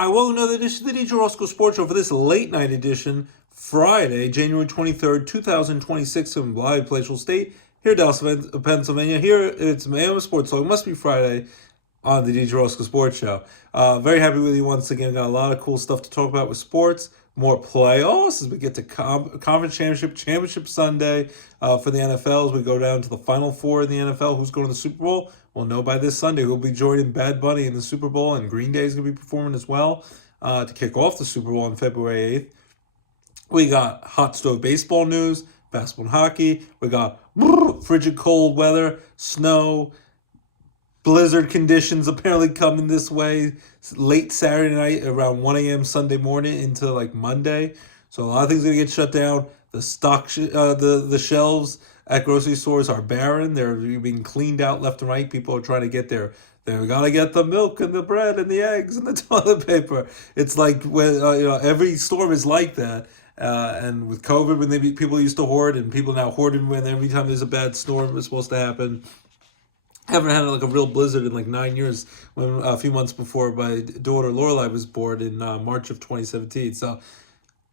Hi, welcome to another edition of the DJ Roscoe Sports Show for this late night edition, Friday, January 23rd, 2026 from Blythe, Palatial State, here in Dallas, Pennsylvania. Here it's Miami Sports Talk. It must be Friday on the DJ Roscoe Sports Show. Very happy with you once again. Got a lot of cool stuff to talk about with sports. More playoffs as we get to conference championship Sunday for the NFL. As we go down to the Final Four in the NFL. Who's going to the Super Bowl? We'll know by this Sunday who'll be joining Bad Bunny in the Super Bowl, and Green Day is going to be performing as well to kick off the Super Bowl on February 8th. We got hot stove baseball news, basketball and hockey. We got frigid cold weather, snow, blizzard conditions apparently coming this way late Saturday night around 1 a.m. Sunday morning into like Monday. So a lot of things are going to get shut down. The the shelves at grocery stores are barren. They're being cleaned out left and right. People are trying to get they gotta get the milk and the bread and the eggs and the toilet paper. It's like when every store is like that. And with COVID, when people used to hoard, and people now hoarding when every time there's a bad storm is supposed to happen. Haven't had like a real blizzard in like 9 years. When a few months before my daughter Lorelai was born in March of 2017. So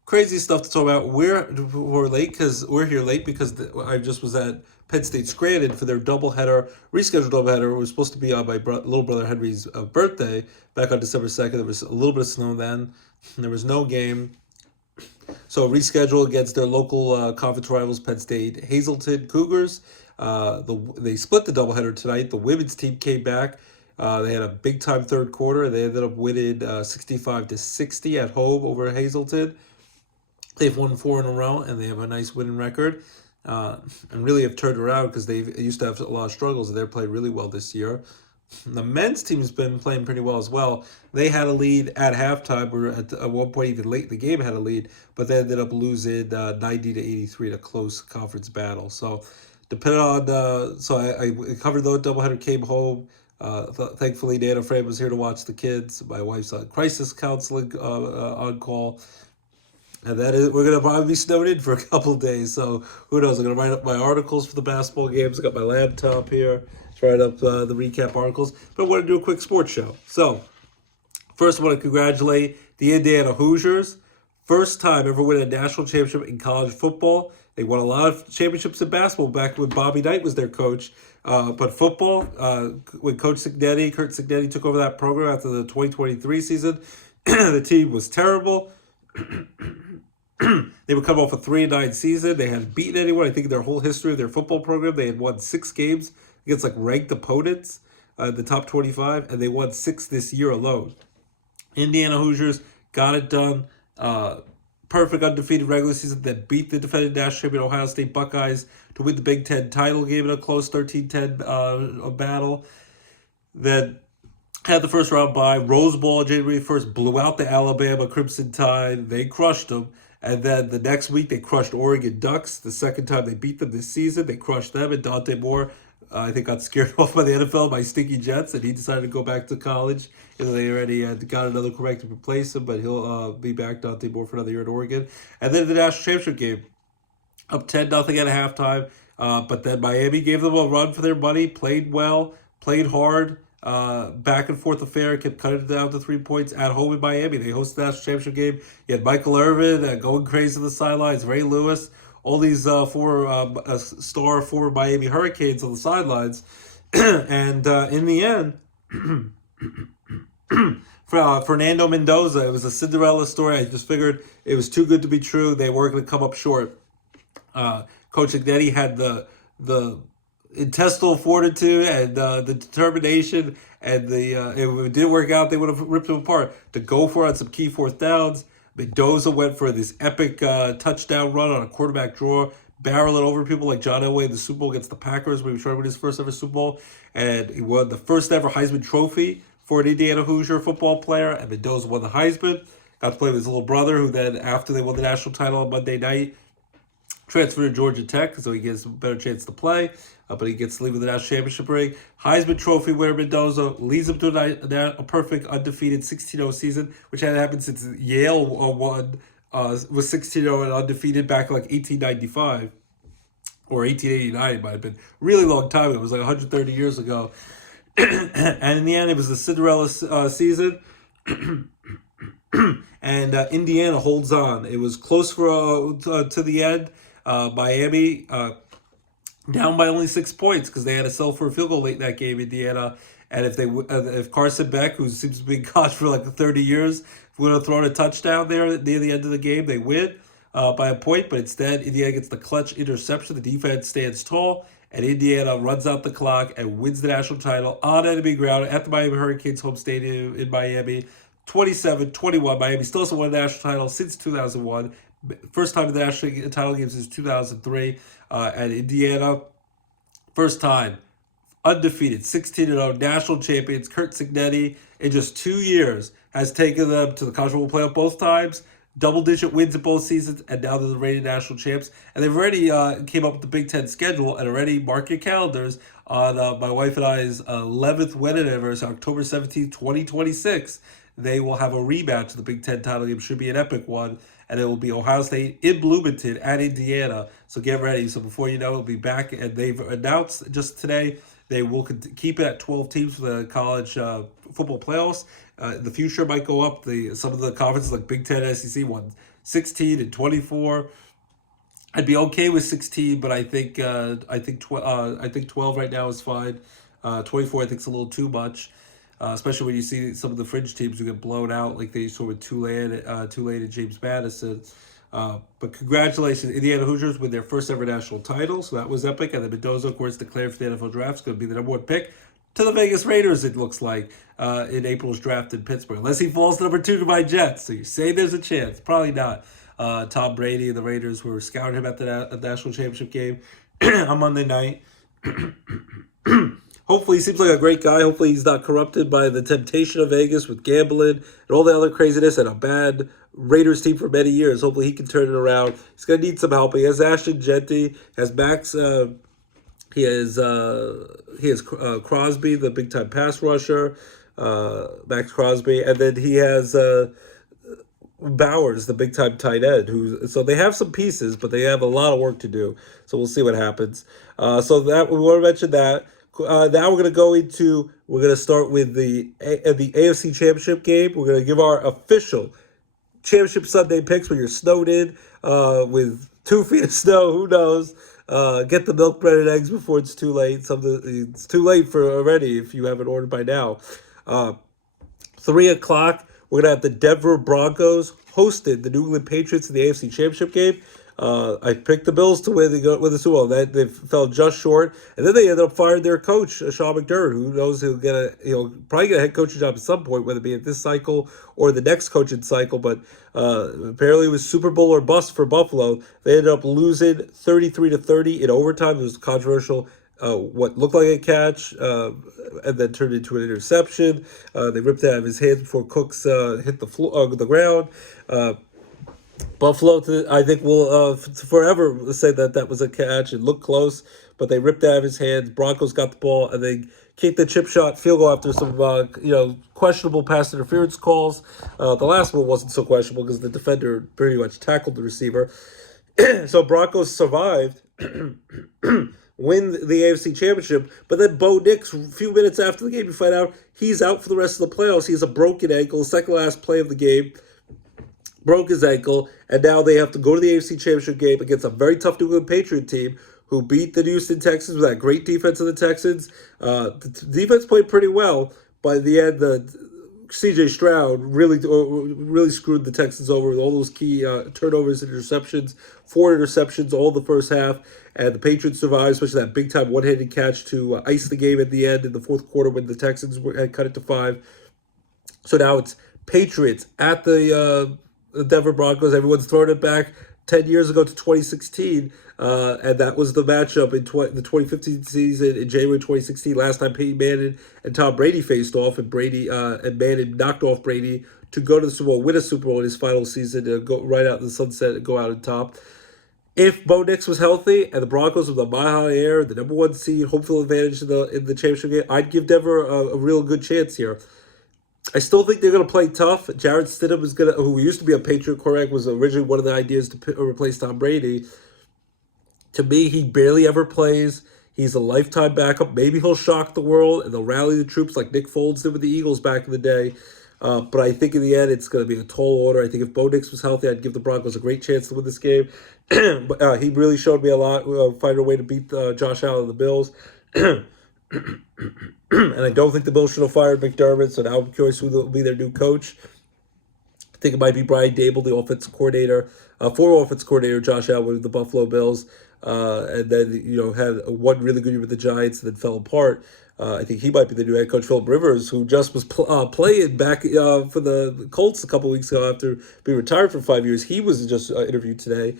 crazy stuff to talk about. We're late because we're here late because I just was at Penn State Scranton for their rescheduled doubleheader. It was supposed to be on my little brother Henry's birthday back on December 2nd. There was a little bit of snow then. There was no game. So reschedule against their local conference rivals, Penn State Hazelton Cougars. They split the doubleheader tonight. The women's team came back. They had a big time third quarter. They ended up winning 65-60 at home over Hazelton. They've won 4 in a row, and they have a nice winning record. And really have turned around because they used to have a lot of struggles. They're playing really well this year. The men's team has been playing pretty well as well. They had a lead at halftime, or at one point even late in the game had a lead, but they ended up losing 90-83 in a close conference battle. So depending on I covered the doubleheader, came home. Thankfully, Nana Fran was here to watch the kids. My wife's on crisis counseling on call. And we're going to probably be snowed in for a couple of days. So who knows? I'm going to write up my articles for the basketball games. I got my laptop here to write up the recap articles. But I want to do a quick sports show. So first I want to congratulate the Indiana Hoosiers. First time ever win a national championship in college football. They won a lot of championships in basketball back when Bobby Knight was their coach. But football, when Kurt Cignetti took over that program after the 2023 season, the team was terrible. They would come off a 3-9 season. They hadn't beaten anyone. I think in their whole history of their football program, they had won 6 games against like ranked opponents in the top 25, and they won 6 this year alone. Indiana Hoosiers got it done. Perfect undefeated regular season that beat the defending national champion Ohio State Buckeyes to win the Big Ten title game in a close 13-10 battle. Then had the first round bye. Rose Bowl January 1st blew out the Alabama Crimson Tide. They crushed them. And then the next week they crushed Oregon Ducks. The second time they beat them this season, they crushed them. And Dante Moore, I think, got scared off by the NFL by Stinky Jets, and he decided to go back to college. And they already had got another quarterback to replace him, but he'll be back, Dante Moore, for another year at Oregon. And then the national championship game, up 10-0 at halftime. But then Miami gave them a run for their money, played well, played hard. Back and forth affair, kept cutting it down to 3 points at home in Miami. They hosted the national championship game. You had Michael Irvin going crazy on the sidelines, Ray Lewis, all these former Miami Hurricanes on the sidelines. And in the end, Fernando Mendoza, it was a Cinderella story. I just figured it was too good to be true. They weren't going to come up short. Coach Ignetti had the intestinal fortitude and the determination, and if it didn't work out, they would have ripped them apart, to go for it on some key fourth downs. Mendoza went for this epic touchdown run on a quarterback draw, barreling over people like John Elway in the Super Bowl against the Packers when he was trying to win his first ever Super Bowl, and he won the first ever Heisman Trophy for an Indiana Hoosier football player, and Mendoza won the Heisman. Got to play with his little brother, who then, after they won the national title on Monday night, transferred to Georgia Tech, so he gets a better chance to play, but he gets to leave with the national championship ring. Heisman Trophy winner Mendoza leads him to a perfect undefeated 16-0 season, which hadn't happened since Yale was 16-0 and undefeated back in like 1895 or 1889. It might have been a really long time. It was like 130 years ago. And in the end, it was the Cinderella season. and Indiana holds on. It was close to the end. Miami down by only 6 points because they had to sell for a field goal late in that game, Indiana. And if Carson Beck, who seems to be coached for like 30 years, would have thrown a touchdown there near the end of the game, they win by a point. But instead, Indiana gets the clutch interception. The defense stands tall, and Indiana runs out the clock and wins the national title on enemy ground at the Miami Hurricanes home stadium in Miami. 27-21. Miami still hasn't won a national title since 2001. First time in the national title game since 2003. And Indiana, first time, undefeated, 16-0, national champions. Kurt Signetti, in just 2 years, has taken them to the College Football Playoff both times, double-digit wins in both seasons, and now they're the reigning national champs. And they've already came up with the Big Ten schedule and already mark your calendars on my wife and I's 11th wedding anniversary, October 17th, 2026. They will have a rematch of the Big Ten title game. Should be an epic one. And it will be Ohio State in Bloomington at Indiana. So get ready. So before you know, it'll be back. And they've announced just today they will keep it at 12 teams for the college football playoffs. In the future might go up. Some of the conferences like Big Ten, SEC won 16 and 24. I'd be okay with 16, but I think 12 right now is fine. 24 I think is a little too much. Especially when you see some of the fringe teams who get blown out, like they saw with Tulane and James Madison. But congratulations, Indiana Hoosiers with their first ever national title. So that was epic. And then Mendoza, of course, declared for the NFL draft. It's going to be the number one pick to the Vegas Raiders, it looks like, in April's draft in Pittsburgh. Unless he falls to number 2 to my Jets. So you say there's a chance. Probably not. Tom Brady and the Raiders were scouting him at the national championship game on Monday night. Hopefully, he seems like a great guy. Hopefully, he's not corrupted by the temptation of Vegas with gambling and all the other craziness and a bad Raiders team for many years. Hopefully, he can turn it around. He's going to need some help. He has Ashton Genty, has Max. He has Crosby, the big time pass rusher, Max Crosby, and then he has Bowers, the big time tight end. So they have some pieces, but they have a lot of work to do. So we'll see what happens. So that we want to mention that. Now we're going to start with the AFC Championship game. We're going to give our official Championship Sunday picks when you're snowed in with 2 feet of snow. Who knows? Get the milk, bread, and eggs before it's too late. It's too late for already if you haven't ordered by now. 3 o'clock, we're going to have the Denver Broncos hosted the New England Patriots in the AFC Championship game. I picked the Bills to win the Super Bowl. They fell just short, and then they ended up firing their coach, Sean McDermott. Who knows? He'll probably get a head coaching job at some point, whether it be at this cycle or the next coaching cycle. But apparently, it was Super Bowl or bust for Buffalo. They ended up losing 33-30 in overtime. It was controversial. What looked like a catch, and then turned into an interception. They ripped it out of his hands before Cooks hit the ground. Buffalo, I think, will forever say that was a catch. It looked close, but they ripped it out of his hands. Broncos got the ball, and they kicked the chip shot field goal after some questionable pass interference calls. The last one wasn't so questionable because the defender pretty much tackled the receiver. So Broncos survived, win the AFC Championship, but then Bo Nix, a few minutes after the game, you find out he's out for the rest of the playoffs. He has a broken ankle, second last play of the game. Broke his ankle, and now they have to go to the AFC Championship game against a very tough New England Patriot team who beat the Houston Texans with that great defense of the Texans. The defense played pretty well. By the end, C.J. Stroud really screwed the Texans over with all those key turnovers and interceptions, 4 interceptions all the first half, and the Patriots survived, especially that big-time one-handed catch to ice the game at the end in the fourth quarter when the Texans had cut it to 5. So now it's Patriots at the Denver Broncos. Everyone's throwing it back 10 years ago to 2016, and that was the matchup in the 2015 season in January 2016. Last time Peyton Manning and Tom Brady faced off, and Manning knocked off Brady to go to the Super Bowl, win a Super Bowl in his final season, to go right out in the sunset and go out on top. If Bo Nix was healthy and the Broncos were the mile high air, the number 1 seed, home field advantage in the championship game, I'd give Denver a real good chance here. I still think they're going to play tough. Jarrett Stidham who used to be a Patriot quarterback, was originally one of the ideas to replace Tom Brady. To me, he barely ever plays. He's a lifetime backup. Maybe he'll shock the world and they'll rally the troops like Nick Foles did with the Eagles back in the day. But I think in the end, it's going to be a tall order. I think if Bo Nix was healthy, I'd give the Broncos a great chance to win this game. But he really showed me a lot, finding a way to beat Josh Allen and the Bills. And I don't think the Bills should have fired McDermott, so now I'm curious who will be their new coach. I think it might be Brian Dable, the offensive coordinator, former offensive coordinator Josh Allen with the Buffalo Bills, and then had one really good year with the Giants and then fell apart. I think he might be the new head coach. Philip Rivers, who just was playing back for the Colts a couple weeks ago after being retired for 5 years. He was just interviewed today.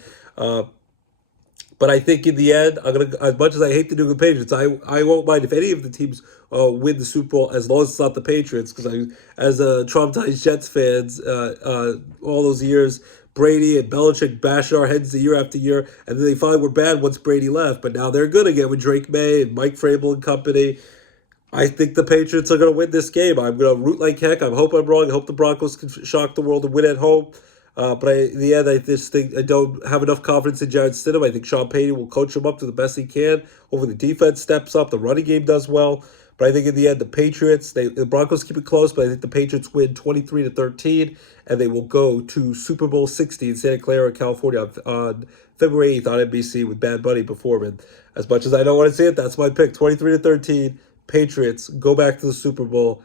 But I think in the end, as much as I hate the New England Patriots, I won't mind if any of the teams win the Super Bowl as long as it's not the Patriots. Because as a traumatized Jets fans, all those years, Brady and Belichick bashing our heads year after year, and then they finally were bad once Brady left. But now they're good again with Drake May and Mike Vrabel and company. I think the Patriots are going to win this game. I'm going to root like heck. I hope I'm wrong. I hope the Broncos can shock the world and win at home. But in the end, I just think I don't have enough confidence in Jared Stidham. I think Sean Payton will coach him up to the best he can. Hopefully the defense steps up. The running game does well. But I think in the end, the Patriots, the Broncos keep it close, but I think the Patriots win 23-13, and they will go to Super Bowl 60 in Santa Clara, California on February 8th on NBC with Bad Bunny performing. As much as I don't want to see it, that's my pick. 23-13, Patriots go back to the Super Bowl.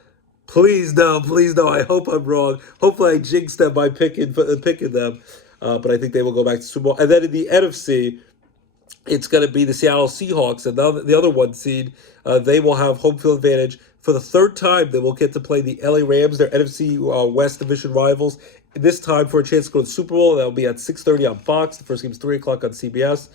Please no. I hope I'm wrong. Hopefully I jinxed them by picking them. But I think they will go back to Super Bowl. And then in the NFC, it's going to be the Seattle Seahawks. And the other one seed, they will have home field advantage. For the third time, they will get to play the LA Rams, their NFC West Division rivals. This time for a chance to go to the Super Bowl. That will be at 6:30 on Fox. The first game is 3 o'clock on CBS.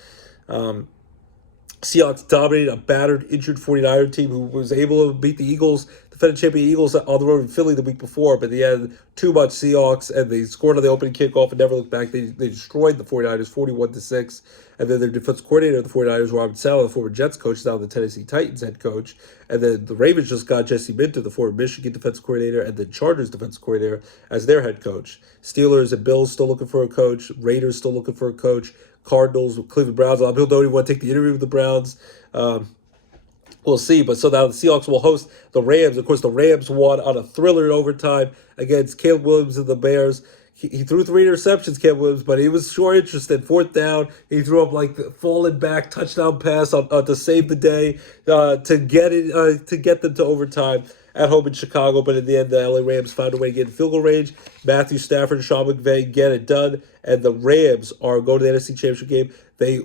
Seahawks dominated a battered, injured 49er team who was able to beat the Eagles, defending champion Eagles on the road in Philly the week before, but they had too much Seahawks, and they scored on the opening kickoff and never looked back. They destroyed the 49ers 41-6, and then their defense coordinator of the 49ers, Robert Saleh, the former Jets coach, now the Tennessee Titans head coach, and then the Ravens just got Jesse Minter, the former Michigan defense coordinator, and the Chargers defense coordinator as their head coach. Steelers and Bills still looking for a coach. Raiders still looking for a coach. Cardinals, Cleveland Browns. A lot of people don't even want to take the interview with the Browns. We'll see. But so now the Seahawks will host the Rams. Of course, the Rams won on a thriller in overtime against Caleb Williams and the Bears. He threw 3 interceptions, Caleb Williams, but he was sure interested. 4th down, he threw up like the falling back touchdown pass to save the day to get them to overtime at home in Chicago. But in the end, the LA Rams found a way to get in field goal range. Matthew Stafford and Sean McVay get it done, and the Rams are going to the NFC Championship game. They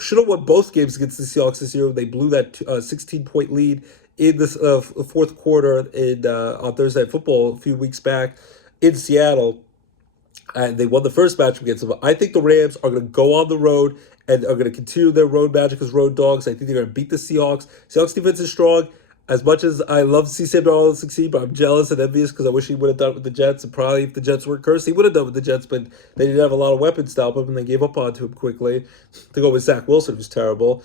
should have won both games against the Seahawks this year. They blew that 16-point lead in the fourth quarter on Thursday Night Football a few weeks back in Seattle. And they won the first match against them. I think the Rams are going to go on the road and are going to continue their road magic as road dogs. I think they're going to beat the Seahawks. Seahawks defense is strong. As much as I love to see Sam Darnold succeed, but I'm jealous and envious because I wish he would have done it with the Jets. And probably if the Jets weren't cursed, he would have done it with the Jets. But they didn't have a lot of weapons to help him, and they gave up on him quickly to go with Zach Wilson, who's terrible.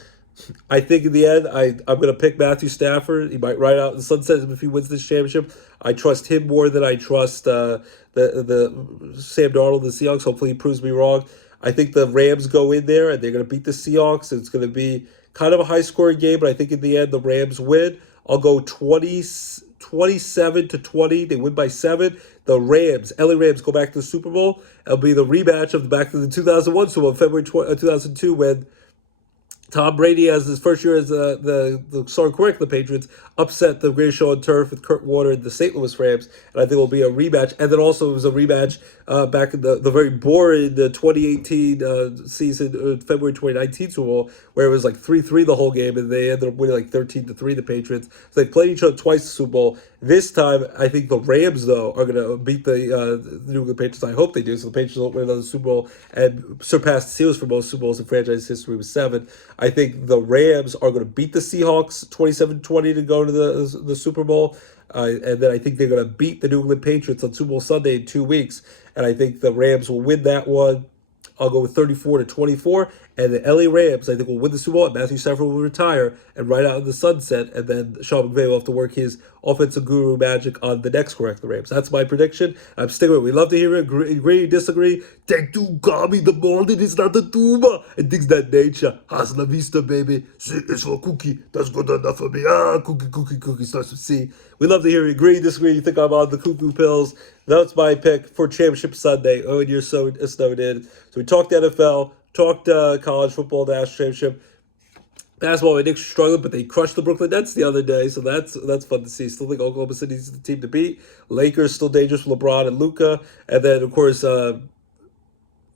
I think in the end, I'm going to pick Matthew Stafford. He might ride out in the sunset if he wins this championship. I trust him more than I trust the Sam Darnold, the Seahawks. Hopefully he proves me wrong. I think the Rams go in there, and they're going to beat the Seahawks. It's going to be kind of a high-scoring game, but I think in the end, the Rams win. I'll go 27-20. They win by 7. The Rams, LA Rams, go back to the Super Bowl. It'll be the rematch of back to the 2001 Super Bowl, February 2002, when Tom Brady, as his first year as the starting quarterback of the Patriots, upset the greatest show on turf with Kurt Warner and the St. Louis Rams, and I think it will be a rematch. And then also it was a rematch back in the very boring 2018 season, February 2019 Super Bowl, where it was like 3-3 the whole game, and they ended up winning like 13-3, the Patriots. So they played each other twice in the Super Bowl. This time, I think the Rams, though, are going to beat the New England Patriots. I hope they do, so the Patriots will win another Super Bowl and surpass the Steelers for most Super Bowls in franchise history with 7. I think the Rams are going to beat the Seahawks 27-20 to go to the Super Bowl. And then I think they're going to beat the New England Patriots on Super Bowl Sunday in 2 weeks. And I think the Rams will win that one. I'll go with 34-24. And the LA Rams, I think, will win the Super Bowl, and Matthew Stafford will retire and ride out in the sunset, and then Sean McVay will have to work his offensive guru magic on the next correct the Rams. That's my prediction. I'm sticking with it. We love to hear it. Agree, disagree. Take two, call me the morning. It's not a tuba. And things that nature. Hasta la vista, baby. C is for cookie. That's good enough for me. Cookie starts with C. We love to hear you agree, disagree. You think I'm on the cuckoo pills. That's my pick for Championship Sunday. Oh, and you're so snowed in. So we talked NFL, talked college football, national championship. Basketball, my Knicks are struggling, but they crushed the Brooklyn Nets the other day, so that's fun to see. Still think Oklahoma City's the team to beat. Lakers still dangerous with LeBron and Luka, and then of course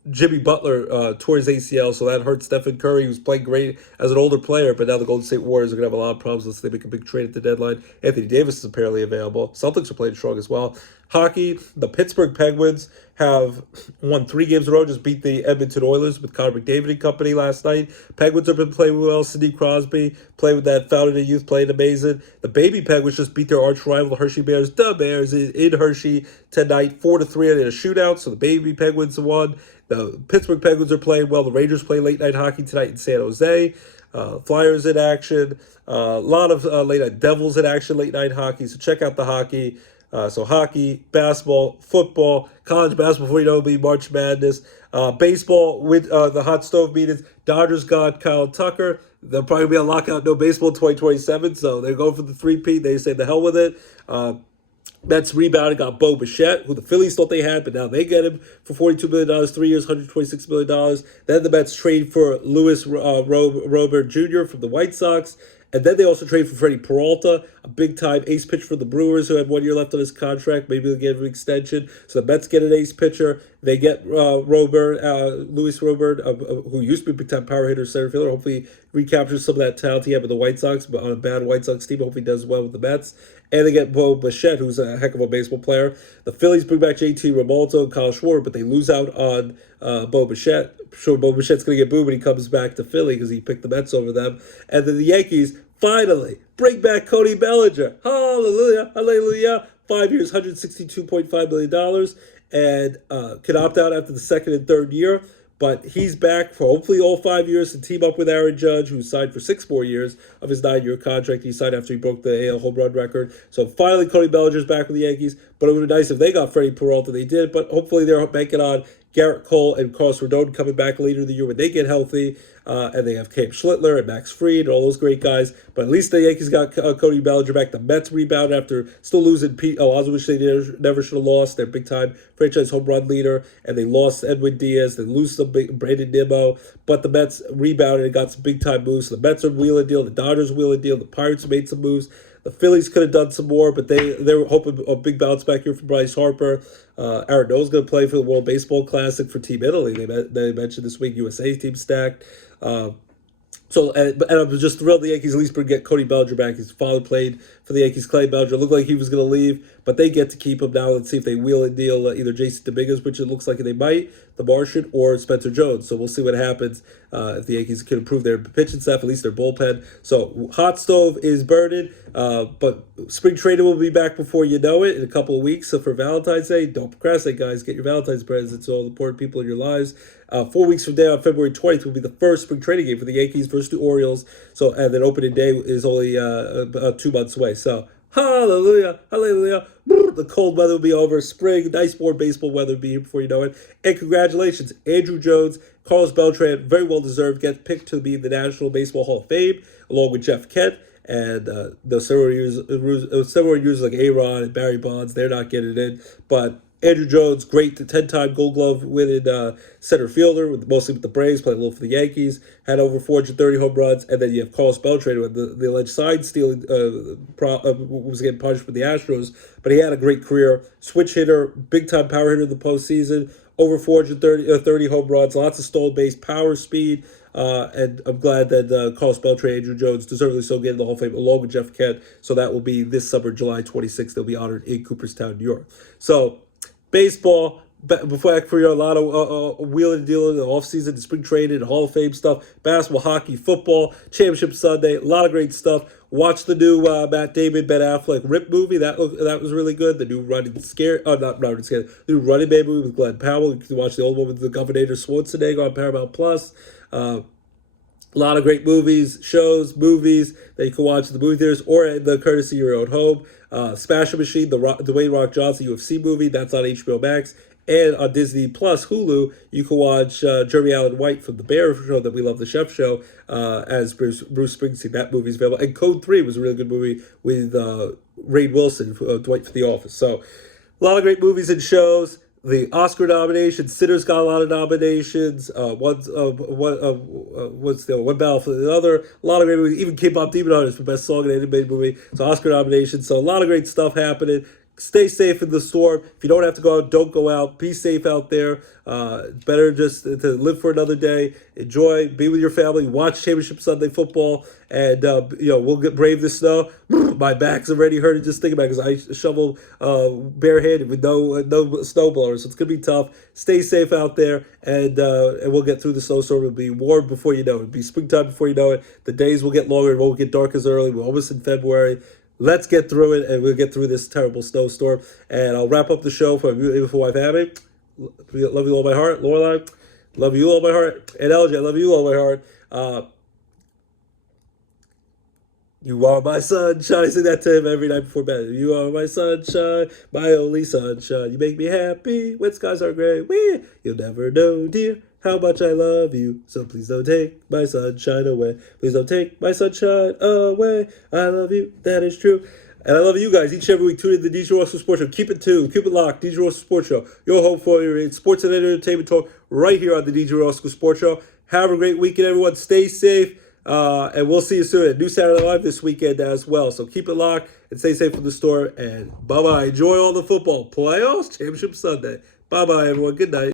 Jimmy Butler tore his ACL, so that hurt Stephen Curry, who's playing great as an older player, but now the Golden State Warriors are going to have a lot of problems unless they make a big trade at the deadline. Anthony Davis is apparently available. Celtics are playing strong as well. Hockey, the Pittsburgh Penguins have won 3 games in a row, just beat the Edmonton Oilers with Connor McDavid and company last night. Penguins have been playing well. Sidney Crosby playing with that fountain of youth, playing amazing. The baby Penguins just beat their arch rival, the Hershey Bears. The Bears in Hershey tonight, 4-3 in a shootout, so the baby Penguins won. The Pittsburgh Penguins are playing well. The Rangers play late night hockey tonight in San Jose. Flyers in action. A lot of late night Devils in action, late night hockey. So check out the hockey. So hockey, basketball, football, college basketball before you know it'll be March Madness. Baseball with the hot stove meetings. Dodgers got Kyle Tucker. There'll probably be a lockout, no baseball in 2027. So they're going for the 3-peat. They say the hell with it. Mets rebounded, got Bo Bichette, who the Phillies thought they had, but now they get him for $42 million, 3 years, $126 million. Then the Mets trade for Luis Robert Jr. from the White Sox. And then they also trade for Freddie Peralta, a big-time ace pitcher for the Brewers who had 1 year left on his contract. Maybe they'll get an extension. So the Mets get an ace pitcher. They get Luis Robert, who used to be a big-time power hitter, center fielder. Hopefully recaptures some of that talent he had with the White Sox, but on a bad White Sox team. Hopefully does well with the Mets. And they get Bo Bichette, who's a heck of a baseball player. The Phillies bring back JT Realmuto and Kyle Schwarber, but they lose out on Bo Bichette. I'm sure Bo Bichette's going to get booed when he comes back to Philly because he picked the Mets over them. And then the Yankees finally bring back Cody Bellinger. Hallelujah, hallelujah. 5 years, $162.5 million, and can opt out after the second and third year. But he's back for hopefully all 5 years to team up with Aaron Judge, who signed for 6 more years of his 9-year contract. He signed after he broke the AL home run record. So finally, Cody Bellinger's back with the Yankees. But it would be nice if they got Freddie Peralta. They did, but hopefully they're banking on Garrett Cole and Carlos Rodon coming back later in the year when they get healthy. And they have Cam Schlittler and Max Fried and all those great guys. But at least the Yankees got Cody Bellinger back. The Mets rebound after still losing Pete Alonso, which they never should have lost. Their big-time franchise home run leader. And they lost Edwin Diaz. They lose some Brandon Nimmo. But the Mets rebounded and got some big-time moves. So the Mets are wheeling deal. The Dodgers wheeling deal. The Pirates made some moves. The Phillies could have done some more, but they were hoping a big bounce back here from Bryce Harper. Aaron Nolan's going to play for the World Baseball Classic for Team Italy. They mentioned this week USA team stacked. And I'm just thrilled the Yankees at least get Cody Bellinger back. His father played for the Yankees. Clay Bellinger looked like he was going to leave, but they get to keep him now. Let's see if they wheel and deal either Jason Dominguez, which it looks like they might, the Martian, or Spencer Jones. So we'll see what happens if the Yankees can improve their pitching staff, at least their bullpen. So hot stove is burning, but spring training will be back before you know it in a couple of weeks. So for Valentine's Day, don't procrastinate, guys. Get your Valentine's presents to all the important people in your lives. 4 weeks from now, on February 20th, will be the first spring training game for the Yankees versus the Orioles. So, and then opening day is only 2 months away. So, hallelujah, hallelujah. The cold weather will be over. Spring, nice warm baseball weather will be here before you know it. And congratulations, Andrew Jones, Carlos Beltran, very well deserved, get picked to be in the National Baseball Hall of Fame, along with Jeff Kent. And the several years like A-Rod and Barry Bonds, they're not getting in. But Andrew Jones, great 10-time Gold Glove winning center fielder, mostly with the Braves, played a little for the Yankees, had over 430 home runs. And then you have Carlos Beltran, with the alleged sign stealing was getting punished with the Astros, but he had a great career. Switch hitter, big-time power hitter in the postseason, over 430 home runs, lots of stolen base, power, speed. And I'm glad that Carlos Beltran, Andrew Jones, deservedly so get in the Hall of Fame, along with Jeff Kent. So that will be this summer, July 26th. They'll be honored in Cooperstown, New York. So baseball, before for a lot of wheeling and dealing in the offseason, the spring training, the Hall of Fame stuff, basketball, hockey, football, Championship Sunday, a lot of great stuff. Watch the new Matt Damon, Ben Affleck Rip movie. That was really good. The new Running Scared, not Running Scared, the new Running Man movie with Glenn Powell. You can watch the old one with the Governor Schwarzenegger on Paramount Plus. A lot of great movies, shows, movies that you can watch in the movie theaters or at the courtesy of your own home. Smasher Machine, Dwayne Rock Johnson UFC movie, that's on HBO Max. And on Disney Plus, Hulu, you can watch Jeremy Allen White from The Bear Show that we love, the Chef Show, as Bruce Springsteen. That movie's available. And Code 3 was a really good movie with Rainn Wilson, Dwight for The Office. So a lot of great movies and shows. The Oscar nominations, Sinners got a lot of nominations. What's the One Battle for the Other? A lot of great movies. Even K-Pop Demon Hunters for Best Song in an Animated Movie. So Oscar nominations. So a lot of great stuff happening. Stay safe in the storm. If you don't have to go out, don't go out. Be safe out there. Better just to live for another day. Enjoy. Be with your family. Watch Championship Sunday football. And, we'll brave the snow. My back's already hurting just thinking about it because I shovel barehanded with no snow blowers. So it's going to be tough. Stay safe out there. And we'll get through the snowstorm. It'll be warm before you know it. It'll be springtime before you know it. The days will get longer. It won't get dark as early. We're almost in February. Let's get through it, and we'll get through this terrible snowstorm. And I'll wrap up the show for my beautiful wife, Abby. Love you all my heart. Lorelai, love you all my heart. And LJ, I love you all my heart. You are my sunshine. I sing that to him every night before bed. You are my sunshine, my only sunshine. You make me happy when skies are gray. Wee. You'll never know, dear, how much I love you. So please don't take my sunshine away. Please don't take my sunshine away. I love you. That is true. And I love you guys. Each and every week, tune in to the DJ Roscoe Sports Show. Keep it tuned. Keep it locked. DJ Roscoe Sports Show. Your home for your sports and entertainment talk right here on the DJ Roscoe Sports Show. Have a great weekend, everyone. Stay safe. And we'll see you soon at New Saturday Night Live this weekend as well. So keep it locked and stay safe from the storm. And bye-bye. Enjoy all the football. Playoffs, Championship Sunday. Bye-bye, everyone. Good night.